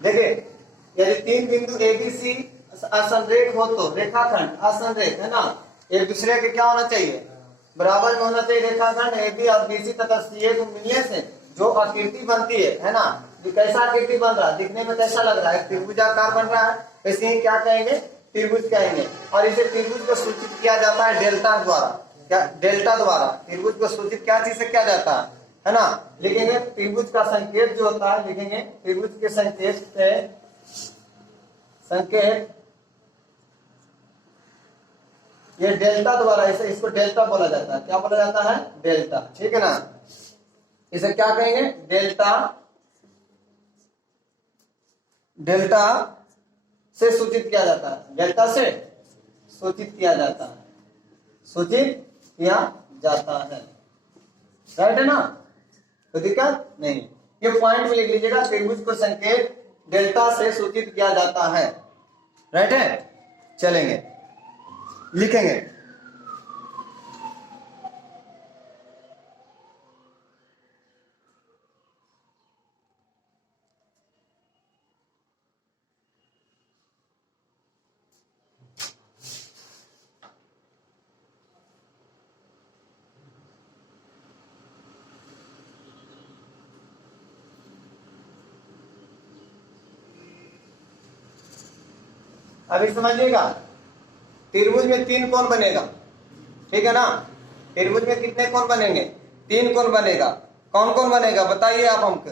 देखिए यदि तीन बिंदु ए बी सी असंरेख हो तो रेखाखंड असंरेख है ना, एक दूसरे के क्या होना चाहिए, बराबर में होना चाहिए। रेखाखंड ए बी और बी सी तथा सी ए को मिलने से जो आकृति बनती है ना, कैसा आकृति बन रहा है, दिखने में कैसा लग रहा है, त्रिभुजाकार बन रहा है, ऐसे ही क्या कहेंगे, त्रिभुज कहेंगे। और इसे त्रिभुज को सूचित किया जाता है डेल्टा द्वारा, क्या डेल्टा द्वारा त्रिभुज को सूचित क्या चीज से किया जाता है ना। लिखेंगे त्रिभुज का संकेत जो होता है, लिखेंगे त्रिभुज के संकेत से संकेत ये डेल्टा द्वारा, इसे इसको डेल्टा बोला जाता है, क्या बोला जाता है, डेल्टा, ठीक है ना। इसे क्या कहेंगे, डेल्टा, डेल्टा से सूचित किया जाता है, डेल्टा से सूचित किया जाता है, सूचित किया जाता है, राइट है ना, कोई दिक्कत नहीं। ये पॉइंट में लिख लीजिएगा, त्रिभुज को संकेत डेल्टा से सूचित किया जाता है, राइट है। चलेंगे लिखेंगे, अभी समझिएगा, त्रिभुज में तीन कोण बनेगा, ठीक है ना। त्रिभुज में कितने कोण बनेंगे, तीन कोण बनेगा। कौन कौन बनेगा बताइए आप हमको,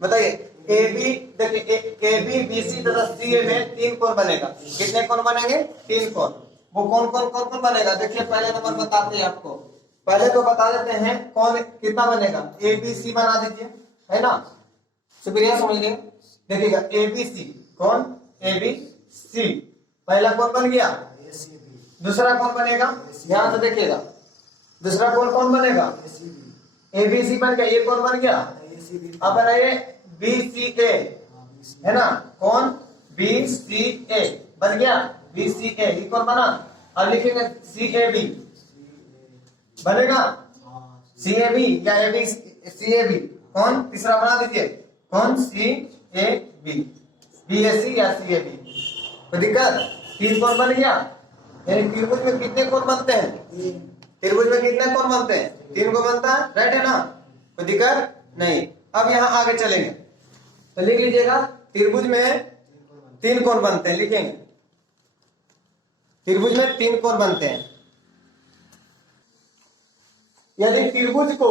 बताइए। ए बी, देखिए ए बी बी सी तथा सी ए में तीन कोण बनेगा। कितने कोण बनेंगे, तीन कोण। वो कौन कौन कौन कौन बनेगा, देखिए पहले नंबर बताते हैं आपको, पहले तो बता देते हैं कौन कितना बनेगा। ए बी सी बना दीजिए, है ना, सुप्रिया समझ गए। देखिएगा ए बी सी, कौन, ए बी सी, पहला कौन बन गया, दूसरा कौन बनेगा, ध्यान से देखिएगा, दूसरा कौन कौन बनेगा, ए बी सी बन गया, ये कौन बन गया, अब बनाइए बी सी ए, है ना, कौन, बी सी ए बन गया, बी सी ए, ये कौन बना। अब लिखेंगे सी ए बी बनेगा, सी ए बी या A B C A B, कौन तीसरा बना दीजिए, कौन, सी ए बी, बी ए सी या सी ए बी, कोई दिक्कत। तीन कोण बन गया, यानी त्रिभुज में कितने कोण बनते हैं, त्रिभुज में कितने कोण बनते हैं, तीन को बनता है, राइट है ना, कोई दिक्कत नहीं। अब यहाँ आगे चलेंगे तो लिख लीजिएगा, त्रिभुज में तीन कोण बनते हैं, लिखेंगे त्रिभुज में तीन कोण बनते हैं। यदि त्रिभुज को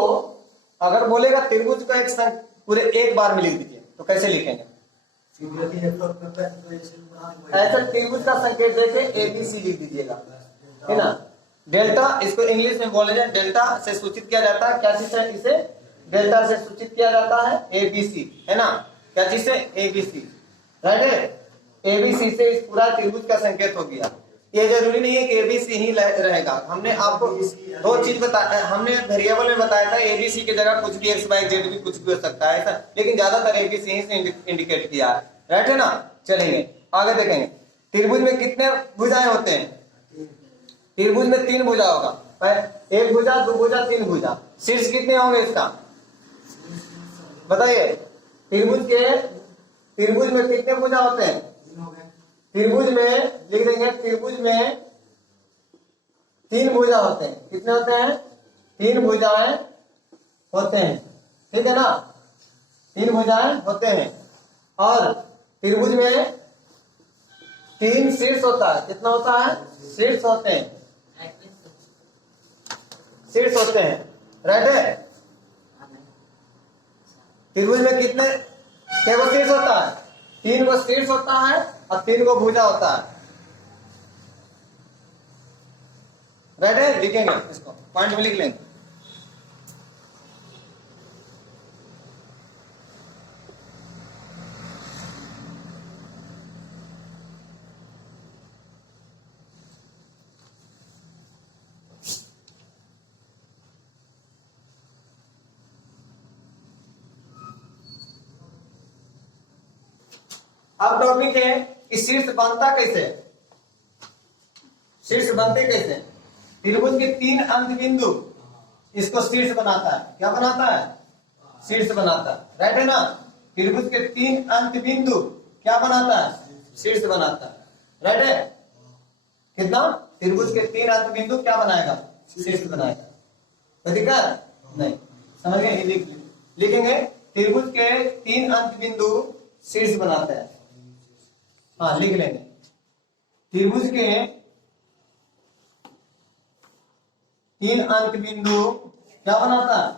अगर बोलेगा त्रिभुज का एक पूरे एक बार में लिख दीजिए तो कैसे लिखेंगे, ऐसा त्रिभुज का संकेत देके ए बी सी लिख दीजिएगा, है ना। डेल्टा, इसको इंग्लिश में बोले जाए डेल्टा से सूचित किया जाता है, क्या चीज से, इसे डेल्टा से सूचित किया जाता है, ए बी सी, है ना, क्या चीज से, ए बी सी, राइट है। ए बी सी से इस पूरा त्रिभुज का संकेत हो गया। ये जरूरी नहीं है कि ए बी सी ही रहेगा, हमने आपको दो चीज बताया, हमने वेरिएबल में बताया था ए बी सी की जगह कुछ भी एक्स वाई जेड भी कुछ भी हो सकता है, ऐसा, लेकिन ज्यादातर ए बी सी ही से इंडिकेट किया है, राइट है ना। चलेंगे आगे देखेंगे, त्रिभुज में कितने भुजाएं होते हैं, त्रिभुज में तीन भुजा होगा, एक भुजा, दो भुजा, तीन भुजा। शीर्ष कितने होंगे इसका बताइए, त्रिभुज में कितने भुजा होते हैं, त्रिभुज में लिख देंगे, त्रिभुज में तीन भुजा होते हैं, कितने होते हैं, तीन भुजाएं होते हैं, ठीक है ना, तीन भुजाएं होते हैं। और त्रिभुज में तीन शीर्ष होता है, कितना होता है, शीर्ष होते हैं, शीर्ष होते हैं, राइट है। त्रिभुज में कितने केवल शीर्ष होता है, तीन को शीर्ष होता है और तीन को भुजा होता है, राइट है। लिखेंगे इसको, पॉइंट में लिख लेंगे। अब टॉपिक है कि शीर्ष बनता कैसे, शीर्ष बनते कैसे। त्रिभुज के तीन अंत बिंदु इसको शीर्ष बनाता है, क्या बनाता है, शीर्ष बनाता है, राइट है ना। त्रिभुज के 3 अंत बिंदु क्या बनाता है? शीर्ष बनाता है। राइट है? कितना? त्रिभुज के 3 अंत बिंदु क्या बनाएगा? शीर्ष बनाएगा। तो दिक्कत नहीं, समझ गए? लिखेंगे त्रिभुज के 3 अंत बिंदु शीर्ष बनाते हैं। हाँ लिख लेंगे, त्रिभुज के 3 अंत बिंदु क्या बनाता है?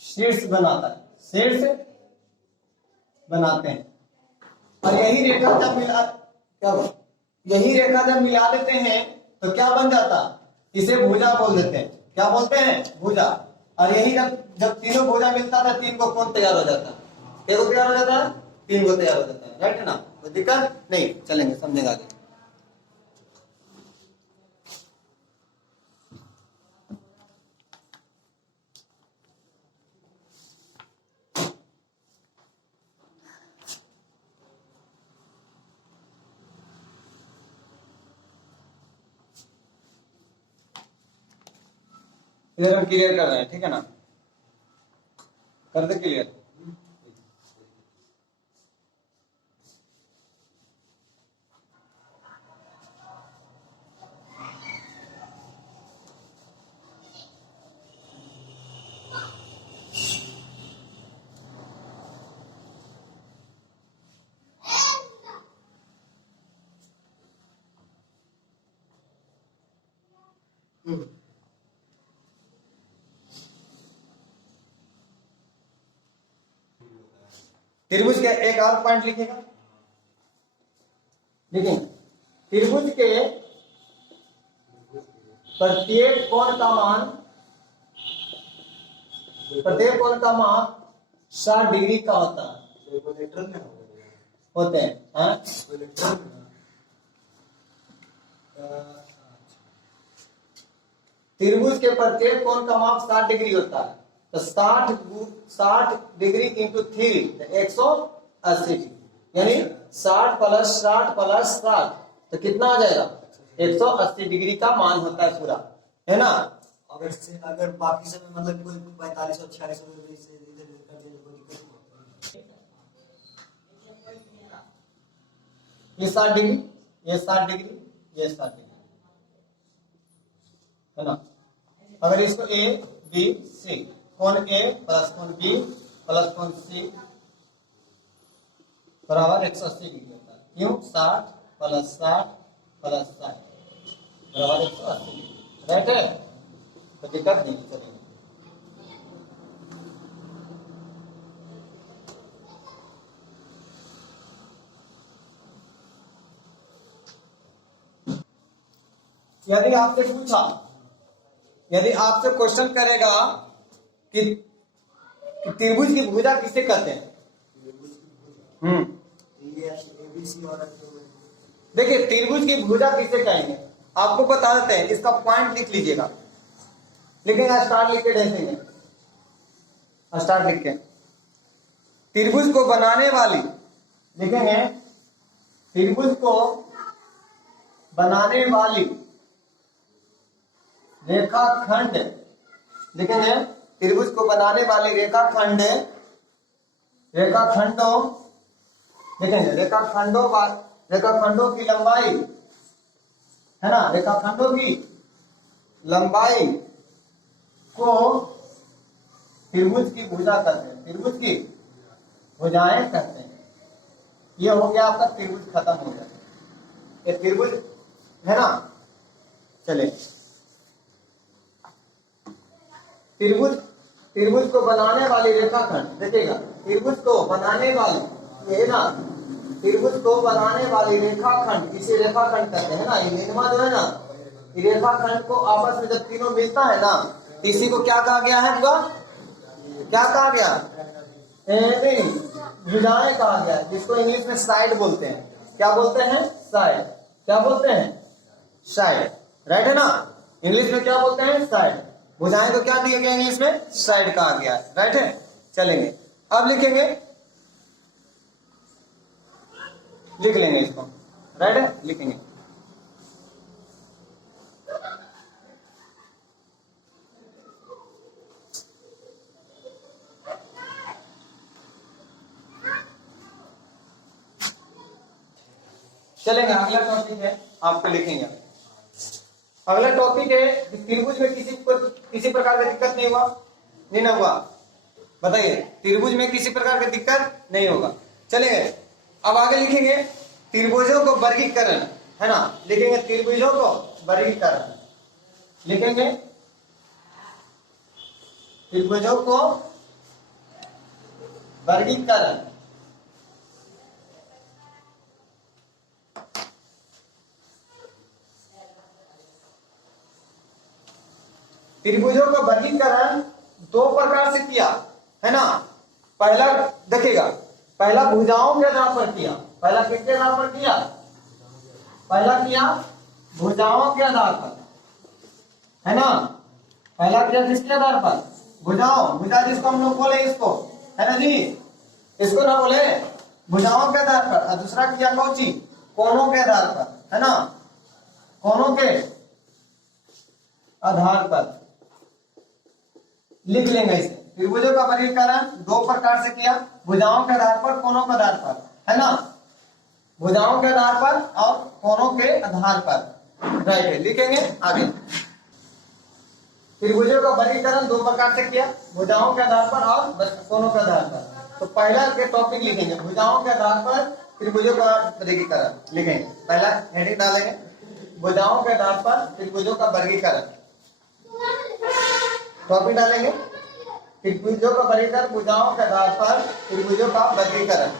शीर्ष बनाता है, शीर्ष बनाते हैं। और यही रेखा जब मिला क्या यही रेखा जब मिला देते हैं तो क्या बन जाता? इसे भुजा बोल देते हैं। क्या बोलते हैं? भुजा। और यही जब तीनों भुजा मिलता था 3 को कोण तैयार हो जाता। क्या को तैयार हो जाता है? 3 को तैयार हो जाता है। राइट है ना? कोई दिक्कत नहीं, चलेंगे समझेगा आगे। इधर हम क्लियर कर रहे हैं, ठीक है ना? कर दे क्लियर। त्रिभुज के एक और पॉइंट लिखिएगा, लिखेंगे त्रिभुज के प्रत्येक कोण का मान 60 डिग्री का होता है। होते हैं हाँ? त्रिभुज के प्रत्येक कोण का माप 60 डिग्री होता है। तो 60 डिग्री इंटू 3 180 डिग्री, यानी 60 प्लस 60 प्लस 60 तो कितना आ जाएगा? 180 डिग्री का मान होता है पूरा, है ना? अगर बाकी समय मतलब कोई 45 और 46 ये 60 डिग्री, ये 60 डिग्री, ये 60 डिग्री, है ना? अगर इसको ए बी सी, कोण ए प्लस कोण बी प्लस कोण सी बराबर 180 डिग्री होता है। क्यों? 60 प्लस 60 प्लस 60 बराबर 180 डिग्री। राइट है? तो दिक्कत नहीं, चलेंगे। यदि आपसे क्वेश्चन करेगा कि त्रिभुज की भुजा किसे कहते हैं? देखिए त्रिभुज की भुजा किसे कहेंगे आपको बता देते हैं, इसका पॉइंट लिख लीजिएगा। लिखेंगे स्टार लिख के ढेल देंगे, स्टार लिख के। त्रिभुज को बनाने वाली, लिखेंगे त्रिभुज को बनाने वाली रेखाखंड, लिखेंगे त्रिभुज को बनाने वाली रेखाखंडों, लिखेंगे रेखाखंडों की लंबाई, है ना? रेखाखंडों की लंबाई को त्रिभुज की भुजा कहते हैं, त्रिभुज की भुजाएं कहते हैं। ये हो गया आपका त्रिभुज, खत्म हो गया। ये त्रिभुज है ना? चले त्रिभुज को बनाने वाली रेखाखंड, देखिएगा त्रिभुज को बनाने वाली, ये ना त्रिभुज को बनाने वाली रेखाखंड, इसे रेखाखंड कहते हैं ना। ये निरमा जो है ना, ये रेखाखंड को आपस में जब तीनों मिलता है ना, इसी को क्या कहा गया है? क्या कहा गया? भुजाएं कहा गया, जिसको इंग्लिश में साइड बोलते हैं। क्या बोलते हैं? साइड। क्या बोलते हैं? साइड। राइट है ना? इंग्लिश में क्या बोलते हैं? साइड। भुजाएं को क्या दिया गया इंग्लिश में? साइड कहा गया। राइट है? चलेंगे अब लिखेंगे, लिख लेंगे इसको। राइट है? लिखेंगे चलेंगे, अगला टॉपिक है आपको लिखेंगे। अगला टॉपिक है त्रिभुज में किसी प्रकार का दिक्कत नहीं हुआ, नहीं ना हुआ, बताइए। त्रिभुज में किसी प्रकार का दिक्कत नहीं होगा। चलेंगे अब आगे लिखेंगे त्रिभुजों को वर्गीकरण, है ना, लिखेंगे त्रिभुजों को वर्गीकरण, लिखेंगे त्रिभुजों को वर्गीकरण। त्रिभुजों का वर्गीकरण दो प्रकार से किया, है ना। पहला देखिएगा, पहला भुजाओं के आधार पर किया। पहला किसके आधार पर किया? पहला किया भुजाओं के आधार पर, है ना। पहला किया किसके आधार पर? भुजाओं, भुजा जिसको हम लोग बोले इसको, है ना जी, इसको ना बोले भुजाओं के आधार पर। और दूसरा किया कौन सी? कोणों के आधार पर, है ना, कोणों के आधार पर लिख लेंगे इसे। त्रिभुजों का वर्गीकरण दो प्रकार से किया, भुजाओं के आधार पर, कोणों के आधार पर, है ना, भुजाओं के आधार पर और कोणों के आधार पर। राइट है, लिखेंगे आगे। त्रिभुजों का वर्गीकरण दो प्रकार से किया, भुजाओं के आधार पर और कोणों के आधार पर। तो पहला के टॉपिक लिखेंगे भुजाओं के आधार पर त्रिभुजों का वर्गीकरण लिखेंगे। पहला हेडिंग डालेंगे भुजाओं के आधार पर त्रिभुजों का वर्गीकरण, टॉपिक डालेंगे त्रिभुजों का वर्गीकरण, भुजाओं के आधार पर त्रिभुजों का वर्गीकरण,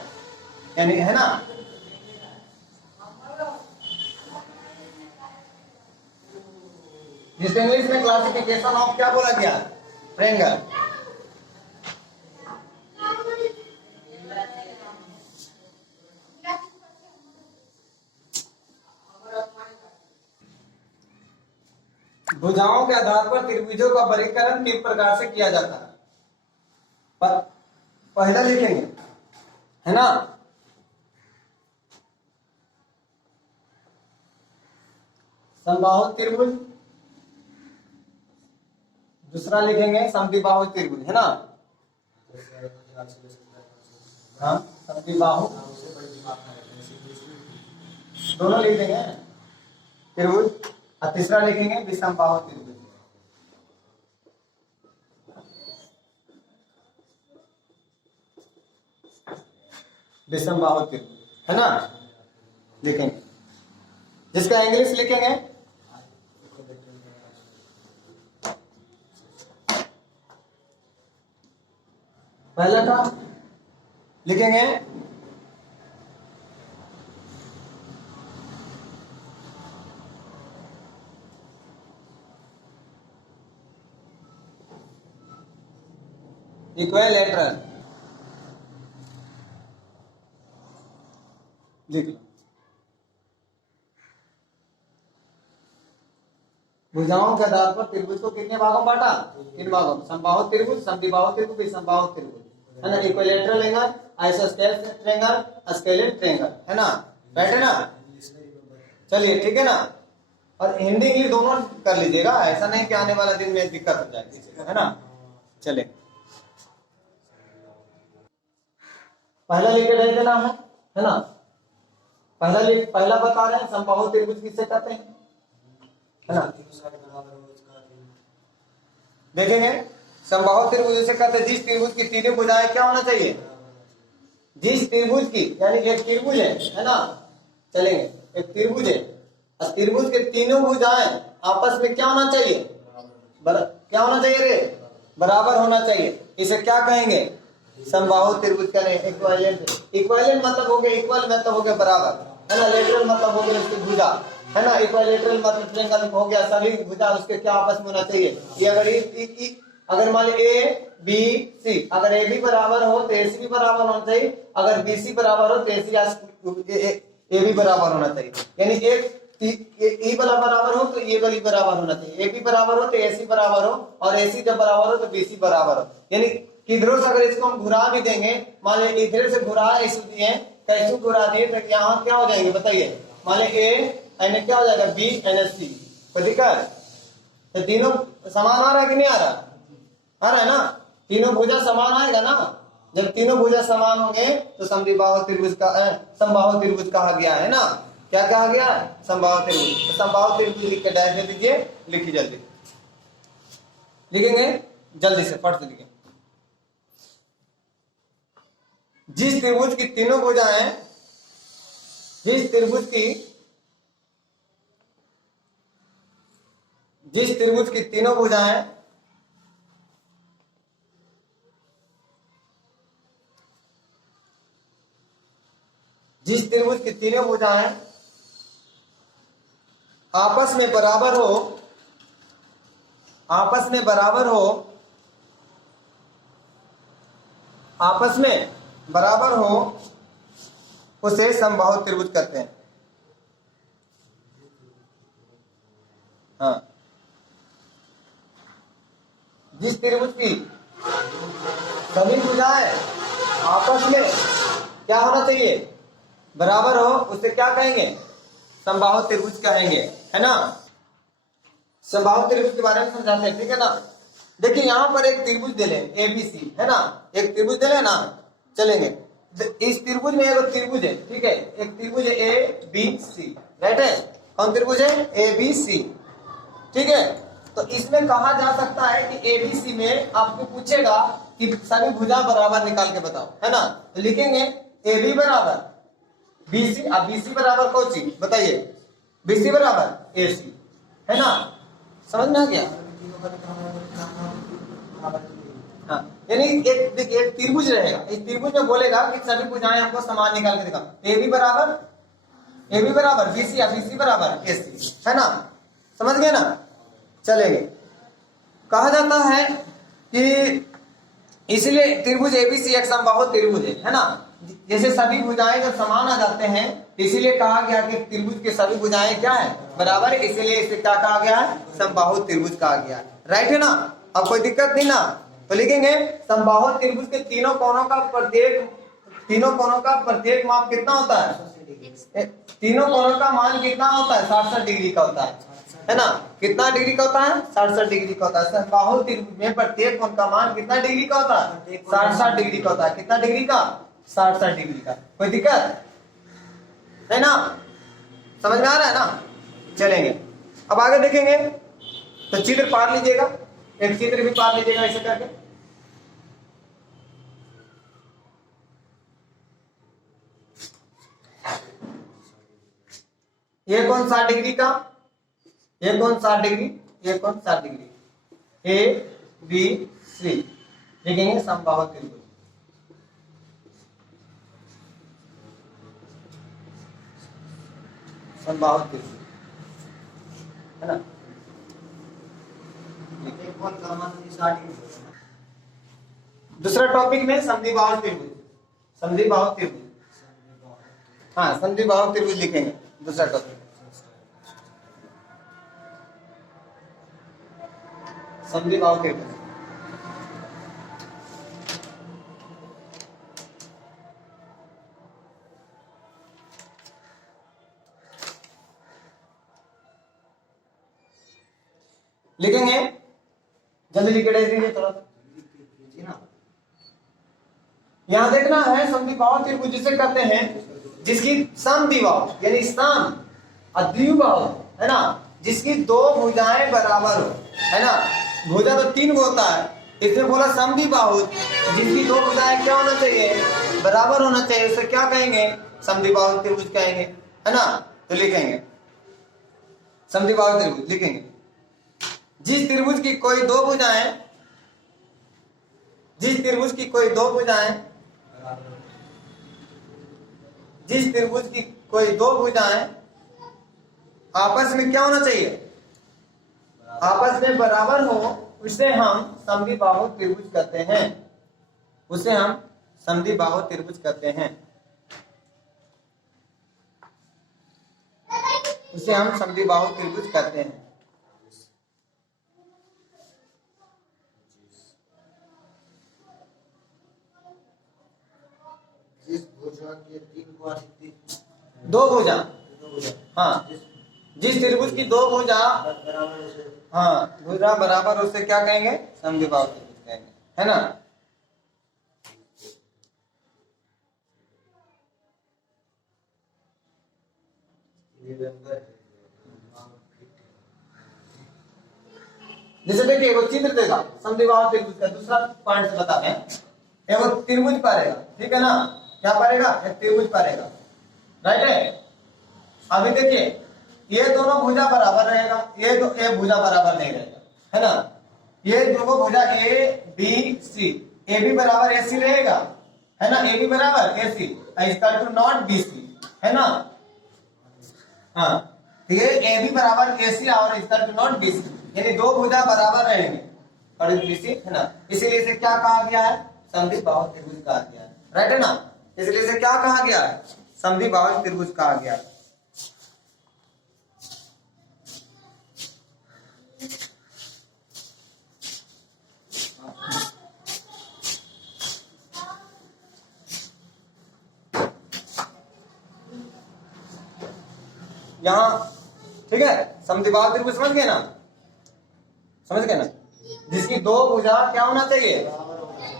यानी, है ना। जिस इंग्लिश में क्लासिफिकेशन ऑफ क्या बोला गया? ट्रायंगल। भुजाओं के आधार पर त्रिभुजों का वर्गीकरण किस प्रकार से किया जाता है? पहला लिखेंगे, है ना, समबाहु त्रिभुज। दूसरा लिखेंगे समद्विबाहु त्रिभुज, है ना। हाँ, समद्विबाहु दोनों लिख देंगे त्रिभुज। और तीसरा लिखेंगे विषमबाहु त्रिभुज। विषमबाहु त्रिभुज, है ना, लिखेंगे। जिसका इंग्लिश लिखेंगे पहला का लिखेंगे इक्विलैटरल, लिख लो। भुजाओं के आधार पर त्रिभुज को कितने भागों बांटा? तीन भागों, समबाहु त्रिभुज, समद्विबाहु त्रिभुज, विषमबाहु त्रिभुज, है ना। इक्विलैटरल एंगल, आइसोस्केल ट्रायंगल, स्केलेट ट्रायंगल, है ना। राइट है ना। चलिए ठीक है ना। और हिंदी इंग्लिश दोनों कर लीजिएगा, ऐसा नहीं कि आने वाला दिन में दिक्कत हो जाएगी, है ना। चले पहला लिखे रह देना है ना। पहला बता रहे हैं समबाहु त्रिभुज किससे कहते हैं, है ना। देखेंगे समबाहु त्रिभुज से कहते हैं जिस त्रिभुज की तीनों भुजाएं क्या होना चाहिए? जिस त्रिभुज की, यानी एक त्रिभुज है ना, चलेंगे एक त्रिभुज है, त्रिभुज के तीनों भुजाएं आपस में क्या होना चाहिए? क्या होना चाहिए रे? बराबर होना चाहिए। इसे क्या कहेंगे? समबाहु त्रिभुज करें। इक्विवेलेंट, इक्विवेलेंट मतलब हो गया इक्वल, मतलब हो गया बराबर, है ना। लेटरल मतलब हो गया उसकी भुजा, है ना। इक्विलैटरल मतलब ट्रायंगल हो गया सभी भुजा उसके क्या आपस में होना चाहिए? ये अगर मान ली ए बी सी, अगर ए बी बराबर हो तो ए सी भी बराबर होना चाहिए, अगर बी सी बराबर हो तो ए बी बराबर होना चाहिए। यानी एक ई वाला बराबर हो तो ये वाली बराबर होना चाहिए, ए बी बराबर हो तो ए सी बराबर हो, और ए सी जब बराबर हो तो बी सी बराबर हो। यानी किधरों से अगर इसको हम घुरा भी देंगे, मान ली इधर से घुरा ऐसे दिए, कैसे घुरा दिए तो यहाँ क्या हो जाएंगे बताइए? मान ली ए एन क्या हो जाएगा? B N S C. कोई दिक्कत? तो तीनों समान आ रहा है कि नहीं आ रहा? आ रहा है ना। तीनों भुजा समान आएगा ना। जब तीनों भुजा समान होंगे तो समद्विबाहु त्रिभुज का समबाहु त्रिभुज कहा गया है ना। क्या कहा गया? समबाहु त्रिभुज। तो समबाहु त्रिभुज लिख के डैश दे दीजिए, लिखिए जल्दी, लिखेंगे जल्दी से, फट से लिखें। जिस त्रिभुज की तीनों भुजाएं, जिस त्रिभुज की तीनों भुजाएं जिस त्रिभुज की तीनों भुजाएं आपस में बराबर हो, आपस में बराबर हो, आपस में बराबर हो, उसे समबाहु त्रिभुज कहते हैं। हाँ, जिस त्रिभुज की सभी भुजाएं आपस में क्या होना चाहिए? बराबर हो, उसे क्या कहेंगे? समबाहु त्रिभुज कहेंगे, है ना। समबाहु त्रिभुज के बारे में समझाते हैं, ठीक है ना। देखिए यहाँ पर एक त्रिभुज दे लें ABC, है ना, एक त्रिभुज दे लें ना, चलेंगे। इस त्रिभुज में एक त्रिभुज है, ठीक है, एक त्रिभुज है ABC, राइट है। कौन त्रिभुज है? ABC, ठीक है। तो इसमें कहा जा सकता है कि ABC में आपको पूछेगा कि सभी भुजा बराबर निकाल के बताओ, है ना। तो लिखेंगे AB बराबर BC, अब BC बराबर कौन सी बताइए? BC बराबर AC, है ना। समझ में आ गया? हाँ, यानी एक देखिए एक त्रिभुज रहेगा, इस त्रिभुज में बोलेगा कि सभी भुजाएं हमको समान निकाल के दिखाओ। AB बराबर BC या BC बराबर AC, है ना। समझ गए ना। चलेंगे। कहा जाता है कि इसलिए त्रिभुज ABC एक समबाहु त्रिभुज है ना। जैसे सभी भुजाएं जब समान आ जाते हैं, इसीलिए कहा गया कि त्रिभुज के सभी भुजाएं क्या है? बराबर है, इसलिए इसे क्या कहा गया है? समबाहु त्रिभुज कहा गया है, राइट है ना। अब कोई दिक्कत नहीं ना। तो लिखेंगे समबाहु त्रिभुज के तीनों कोनों का प्रत्येक माप कितना होता है? तीनों कोनों का मान कितना होता है? 60 डिग्री का होता है ना। कितना डिग्री का होता है? 60 डिग्री का होता है। समबाहु त्रिभुज में प्रत्येक कोण का मान कितना डिग्री का होता है? 60 डिग्री का होता है। कितना डिग्री का? 60 डिग्री का। कोई दिक्कत नहीं ना। समझ में आ रहा है ना। चलेंगे अब आगे देखेंगे। तो चित्र पार लीजिएगा, एक चित्र भी पार लीजिएगा ऐसे करके। ये कौन 60 डिग्री का, ये कौन 60 डिग्री, ये कौन 60 डिग्री, ABC लिखेंगे समबाहु त्रिभुज। समबाहु त्रिभुज, है ना। दूसरा टॉपिक में समद्विबाहु त्रिभुज, समद्विबाहु त्रिभुज, हाँ समद्विबाहु त्रिभुज लिखेंगे दूसरा टॉपिक। समद्विबाहु त्रिभुज लिखेंगे, जल्दी लिख दीजिए थोड़ा सा। यहां देखना है समद्विबाहु त्रिभुज जिसे कहते हैं जिसकी समद्विबाहु यानी सम और द्विबाहु, है ना, जिसकी दो भुजाएं बराबर हो, है ना। भुजा तो 3 को होता है, इसमें बोला समद्विबाहु जिसकी दो भुजाएं क्या होना चाहिए? बराबर होना चाहिए, उसे क्या कहेंगे? समद्विबाहु त्रिभुज कहेंगे, है ना। तो लिखेंगे समद्विबाहु त्रिभुज, लिखेंगे जिस त्रिभुज की कोई दो भुजाएं, जिस त्रिभुज की कोई दो भुजाएं, जिस त्रिभुज की कोई दो भुजाएं आपस में क्या होना चाहिए? आपस में बराबर हो, उसे हम समद्विबाहु त्रिभुज कहते हैं, उसे हम समद्विबाहु त्रिभुज कहते हैं, उसे हम समद्विबाहु त्रिभुज कहते हैं। जिस भुजा के 3 को दो भुजा, हाँ जिस त्रिभुज की दो भुजा, हाँ भुजा बराबर, उसे क्या कहेंगे? समद्विबाहु त्रिभुज कहेंगे, है ना। जैसे देखिए वो चित्र देगा समद्विबाहु त्रिभुज का, दूसरा पॉइंट से बताते हैं। वो त्रिभुज पारेगा, ठीक है ना, क्या पारेगा, एक त्रिभुज पारेगा, राइट है। अभी देखिए ये दोनों भुजा बराबर रहेगा, ये भुजा बराबर नहीं रहेगा, है ना। ये दोनों भुजा A B C, A B बराबर ए सी रहेगा, है ना, ए बी बराबर A C equal to not B C, है ना। हाँ, तो ये ए बी बराबर ए सी और equal to not B C, यानी दो भुजा बराबर रहेंगे और बी सी, है ना। इसीलिए इसे क्या कहा गया है, समद्विबाहु त्रिभुज कहा गया है, राइट है ना। इसलिए इसे क्या कहा गया है, समद्विबाहु त्रिभुज कहा गया है। यहाँ ठीक है, समद्विबाहु त्रिभुज समझ गए ना, समझ गए ना, जिसकी दो भुजा क्या होना चाहिए,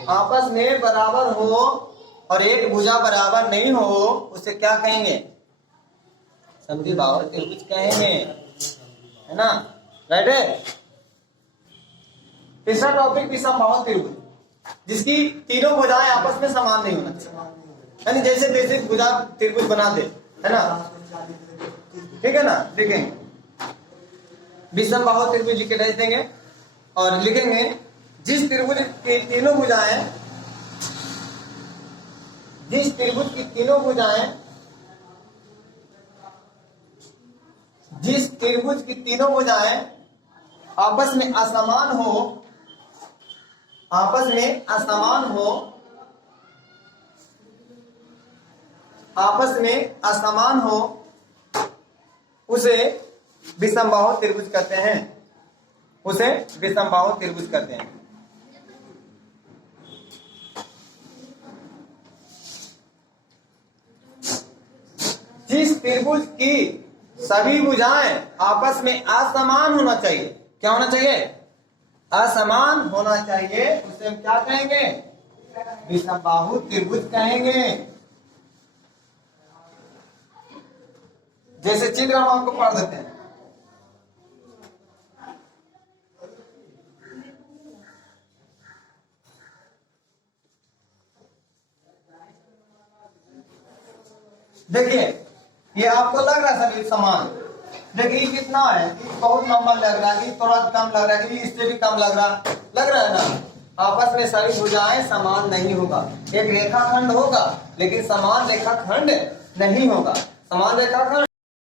आपस में बराबर हो और एक भुजा बराबर नहीं हो, उसे क्या कहेंगे, समद्विबाहु त्रिभुज कहेंगे, है ना, राइट है। तीसरा टॉपिक विषमबाहु त्रिभुज, जिसकी तीनों भुजाएं आपस में समान नहीं होना चाहिए, यानी जैसे तैसे भुजा त्रिभुज बना दे, है ना, ठीक है ना। लिखेंगे विषमबाहु त्रिभुज लिख के भेज देंगे और लिखेंगे जिस त्रिभुज की तीनों भुजाएं, जिस त्रिभुज की तीनों भुजाएं, जिस त्रिभुज की तीनों भुजाएं आपस में असमान हो, आपस में असमान हो, आपस में असमान हो, उसे विषमबाहु त्रिभुज कहते हैं, उसे विषमबाहु त्रिभुज कहते हैं। जिस त्रिभुज की सभी भुजाएं आपस में असमान होना चाहिए, क्या होना चाहिए, असमान होना चाहिए, उसे हम क्या कहेंगे, विषमबाहु त्रिभुज कहेंगे। जैसे चित्र हम आपको पढ़ देते हैं, देखिए ये आपको लग रहा है सभी समान, देखिए कितना है, बहुत लंबा लग रहा है, थोड़ा कम लग रहा है, इससे भी कम लग रहा है ना। आपस में सारी भुजाएं समान नहीं होगा, एक रेखाखंड होगा लेकिन समान रेखाखंड नहीं होगा, समान रेखाखंड